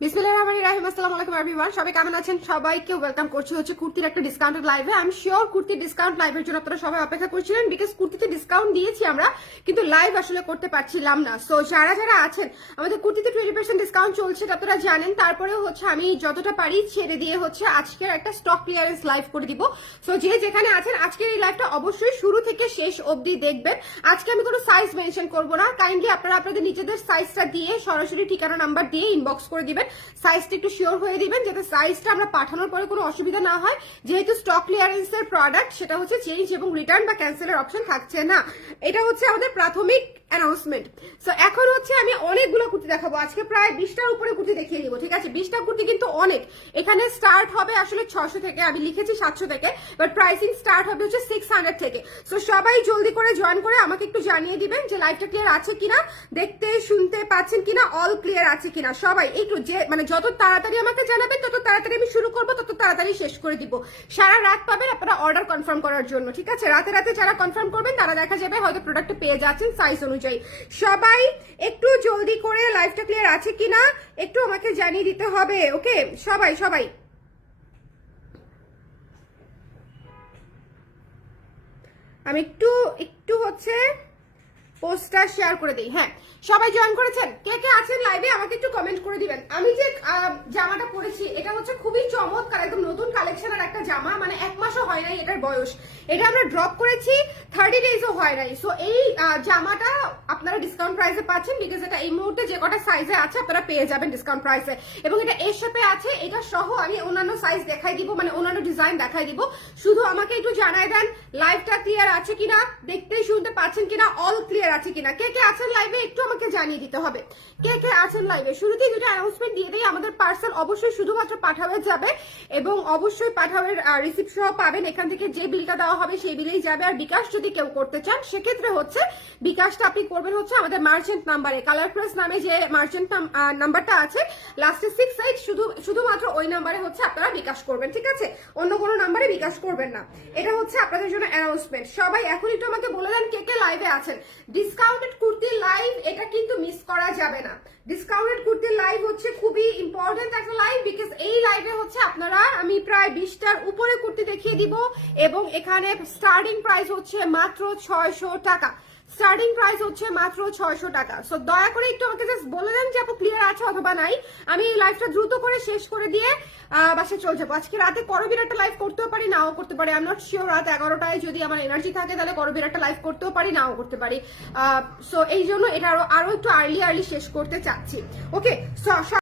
বিসমিল্লাহির রহমানির রহিম। আসসালামু আলাইকুম এভরিওয়ান, সবাই কেমন আছেন? সবাইকে ওয়েলকাম করছি হচ্ছে কুর্তির একটা ডিসকাউন্টেড লাইভে। আমি শিওর কুর্তির ডিসকাউন্ট লাইভের জন্য আপনারা সবাই অপেক্ষা করছিলেন, বিকজ কুর্তিতে ডিসকাউন্ট দিয়েছি আমরা, কিন্তু লাইভ আসলে করতে পারছিলাম না। সো যারা যারা আছেন, আমাদের কুর্তিতে 20% ডিসকাউন্ট চলছে, আপনারা জানেন। তারপরেও হচ্ছে আমি যতটা পারি ছেড়ে দিয়ে হচ্ছে আজকের একটা স্টক ক্লিয়ারেন্স লাইভ করে দিব। সো যে যেখানে আছেন আজকের এই লাইভটা অবশ্যই শুরু থেকে শেষ অবধি দেখবেন। আজকে আমি কোনো সাইজ মেনশন করবো না, কাইন্ডলি আপনারা আপনাদের নিজেদের সাইজটা দিয়ে সরাসরি ঠিকানা নাম্বার দিয়ে ইনবক্স করে দিবেন। সাইজটা একটু শিওর হয়ে দিবেন যাতে সাইজটা আমরা পাঠানোর পরে কোনো অসুবিধা না হয়। যেহেতু স্টক ক্লিয়ারেন্সের প্রোডাক্ট, সেটা হচ্ছে চেঞ্জ এবং রিটার্ন বা ক্যান্সেলের অপশন থাকছে না। এটা হচ্ছে আমাদের প্রাথমিক অ্যানাউন্সমেন্ট। সো এখন হচ্ছে আমি অনেকগুলো কুর্তি দেখাবো আজকে, প্রায় 20টার উপরে কুর্তি দেখিয়ে দিব, ঠিক আছে? 20টা কুর্তি কিন্তু অনেক। এখানে স্টার্ট হবে আসলে 600 থেকে, আমি লিখেছি 700 থেকে, বাট প্রাইসিং স্টার্ট হবে হচ্ছে 600 থেকে। সো সবাই জলদি করে জয়েন করে আমাকে একটু জানিয়ে দিবেন যে লাইভটা ক্লিয়ার আছে কিনা, দেখতে শুনতে পাচ্ছেন কিনা, অল ক্লিয়ার আছে কিনা। সবাই একটু যে মানে যত তাড়াতাড়ি আমাকে জানাবেন তত তাড়াতাড়ি আমি শুরু করবো, তত তাড়াতাড়ি শেষ করে দিব। সারা রাত পাবেন আপনারা অর্ডার কনফার্ম করার জন্য, ঠিক আছে? রাতে রাতে যারা কনফার্ম করবেন তারা দেখা যাবে হয়তো প্রোডাক্ট পেয়ে যাচ্ছেন সাইজ অনুযায়ী। সবাই একটু জলদি করে লাইভটা ক্লিয়ার আছে কিনা একটু আমাকে জানিয়ে দিতে হবে, ওকে? সবাই সবাই আমি একটু একটু হচ্ছে পোস্টটা শেয়ার করে দিই। হ্যাঁ, সবাই জয়েন করেছেন? কে কে আছেন লাইভে আমাকে একটু কমেন্ট করে দিবেন। আমি যে জামাটা পরেছি এটা হচ্ছে খুবই চমৎকার, একদম নতুন কালেকশনের একটা জামা, মানে 1 মাসও হয় নাই এটার বয়স। এটা আমরা ড্রপ করেছি, 30 ডেজও হয় নাই। সো এই জামাটা আপনারা ডিসকাউন্ট প্রাইসে পাচ্ছেন, বিকজ এটা এই মুহূর্তে যে কটা সাইজে আছে আপনারা পেয়ে যাবেন ডিসকাউন্ট প্রাইসে। এবং এটা এর শেপে আছে, এটা সহ আমি অন্যান্য সাইজ দেখাই দিব, মানে অন্যান্য ডিজাইন দেখাই দিব। শুধু আমাকে একটু জানাই দেন লাইভটা ক্লিয়ার আছে কিনা, দেখতে শুনতে পাচ্ছেন কিনা, অল ক্লিয়ার আছে কিনা। কে কে আছেন লাইভে একটু আমাকে জানিয়ে দিতে হবে। কে কে আছেন লাইভে? শুরুতেই দুটো অ্যানাউন্সমেন্ট দিয়ে দেই, আমাদের পার্সেল অবশ্যই শুধুমাত্র পাঠাবে যাবে এবং অবশ্যই পাঠাবের রিসিপ্ট সহ পাবেন। এখান থেকে যে বিলটা দেওয়া হবে সেই বিলেই যাবে। আর বিকাশ যদি কেউ করতে চান সেক্ষেত্রে হচ্ছে বিকাশটা আপনি করবেন হচ্ছে আমাদের মার্চেন্ট নাম্বারে, কালার প্রেস নামে যে মার্চেন্ট নাম্বারটা আছে লাস্টে 68, শুধুমাত্র ওই নাম্বারে হচ্ছে আপনারা বিকাশ করবেন, ঠিক আছে? অন্য কোনো নাম্বারে বিকাশ করবেন না। এটা হচ্ছে আপনাদের জন্য অ্যানাউন্সমেন্ট। সবাই এখন একটু আমাকে বলে দেন কে কে লাইভে আছেন। ডিসকাউন্টেড কুর্তির লাইভ, এটা কিন্তু মিস করা যাবে না। ডিসকাউন্টেড কুর্তির লাইভ হচ্ছে খুবই ইম্পর্টেন্ট একটা লাইভ, বিকজ এই লাইভে হচ্ছে আপনারা আমি প্রায় 20টার উপরে কুর্তি দেখিয়ে দিব এবং এখানে স্টার্টিং প্রাইস হচ্ছে মাত্র 600 টাকা। স্টার্টিং প্রাইস হচ্ছে মাত্র 600 টাকা। সো দয়া করে একটু আমাকে জাস্ট বলে দেন যে আপু ক্লিয়ার আছে অথবা নাই। আমি এই লাইভটা দ্রুত করে শেষ করে দিয়ে বাসায় চলে যাবো। আজকে রাতে করবির একটা লাইভ করতেও পারি, নাও করতে পারি। আই এম নট শিওর, রাত 11টায় যদি আমার এনার্জি থাকে তাহলে করবির একটা লাইভ করতেও পারি, নাও করতে পারি। সো এই জন্য এটা আরো একটু আর্লি শেষ করতে চাচ্ছি, ওকে?